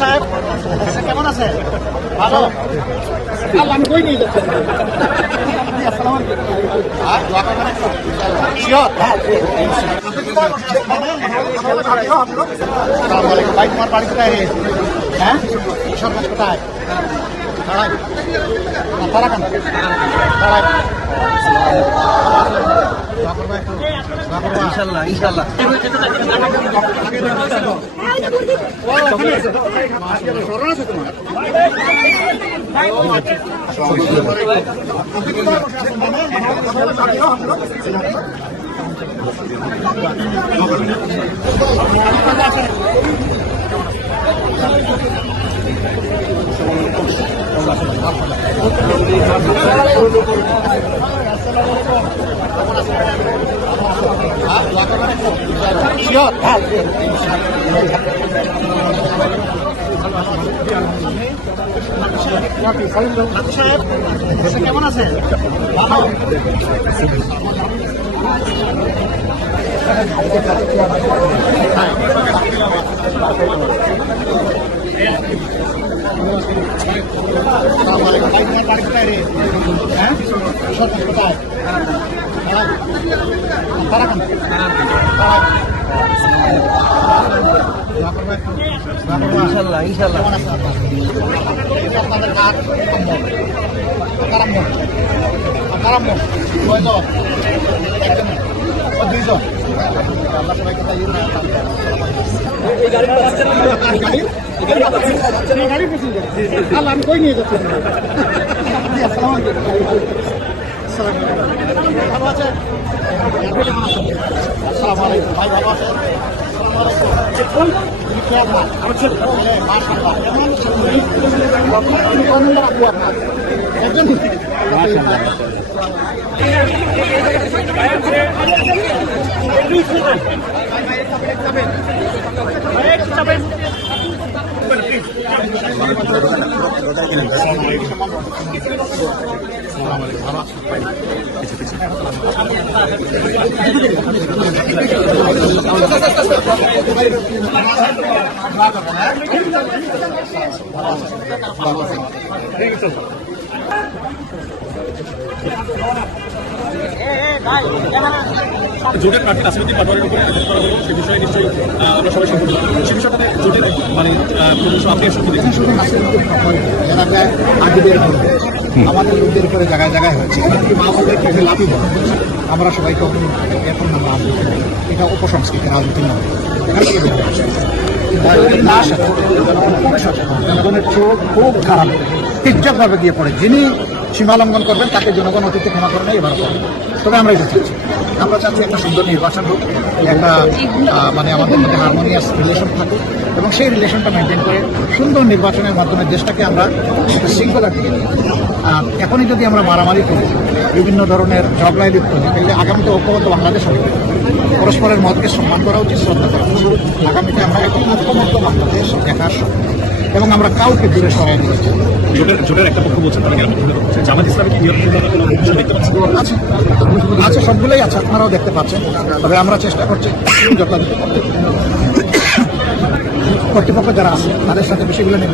সাহেব কেমন আছে? ভালো। আমি কই নিয়ে যাচ্ছি। ভাই তোমার বাড়ি কোথায়? হ্যাঁ সরকার কোথায়? তারাকান ইনশাল্লাহ ইনশাল্লাহ কেমন আছে? ইনশাল্লাহ ইনশাল্লাহ আপনাদের কাজ দুইজন আল্লাহ সবাইকে আমি কই নিয়ে যাচ্ছি। ভালো আছে? আসসালামু আলাইকুম ভাই, ভালো আছে? জোটের প্রার্থী নাসিরউদ্দিন পাটোয়ারির উপরে আদেশ করা হলো, সে বিষয়ে নিশ্চয়ই আমরা সবাই সম্পূর্ণ সে বিষয়টাতে জোটের মানে আপনি আমাদের লোকদের উপরে জায়গায় জায়গায় হয়েছে, মা বাবাদেরকে লাভই বলে আমরা সবাই তো এখন আমরা এটা অপসংস্কৃতি রাজনীতি নয়। জনগণের চোখ খুব খারাপ তীর্যকভাবে দিয়ে পড়ে, যিনি সীমা লঙ্ঘন করবেন তাকে জনগণ অতীতে ক্ষমা করে নেই, এবার করে। তবে আমরা এটা চাচ্ছি, আমরা চাচ্ছি একটা সুন্দর নির্বাচন হোক, একটা মানে আমাদের মধ্যে হারমোনিয়াস রিলেশন থাকুক এবং সেই রিলেশনটা মেনটেন করে সুন্দর নির্বাচনের মাধ্যমে দেশটাকে আমরা একটা শৃঙ্খলার দিকে নিই। এখনই যদি আমরা মারামারি করি, বিভিন্ন ধরনের ঝগড়ায় লিপ্ত হই, তাহলে আগামীতে ঐক্যবদ্ধ বাংলাদেশ হবে। পরস্পরের মতকে সম্মান করা উচিত, শ্রদ্ধা করা উচিত। আগামীতে আমরা একটা ঐক্যবদ্ধ বাংলাদেশ দেখার স্বপ্ন এবং আমরা কাউকে দূরে সরাই নিয়ে যাই। জোটের একটা পক্ষ বলছেন জামাত ইসলামী আছে, সবগুলোই আছে, আপনারাও দেখতে পাচ্ছেন। তবে আমরা চেষ্টা করছি যথাযথ কর্তৃপক্ষ যারা আছে তাদের সাথে বিষয়গুলো নিয়ে